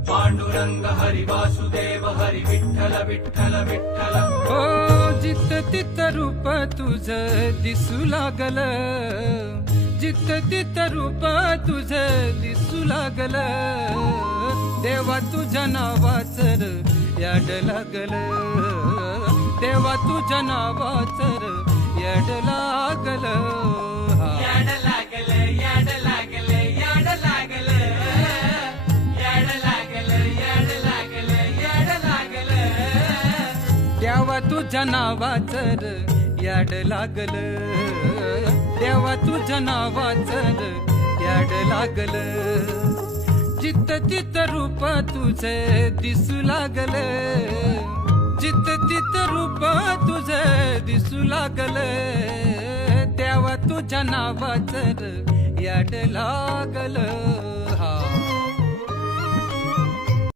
पांडुरंग हरि वासुदेव हरि विठ्ठल विठ्ठल विठ्ठल। हो जित तित रूप तुझ दिसू लागल, जित तित रूप तुझ दिसू लागल, देवा तुझ्या नावाचर याड लागल, देवा तुझ्या नावाचर याड लागल, याड लागल याड लागल याड लागल याड लागल याड लागल याड लागल। देवा तुझ्या नावाचर याड लागल, देवा तुझ्या नावाचर याड लागल, जित तित रूप तुझे दिसू लागल, जित तित रूप तुझे दिसू लागल, देवा तुझ्या नावाचर याड लागल, हा।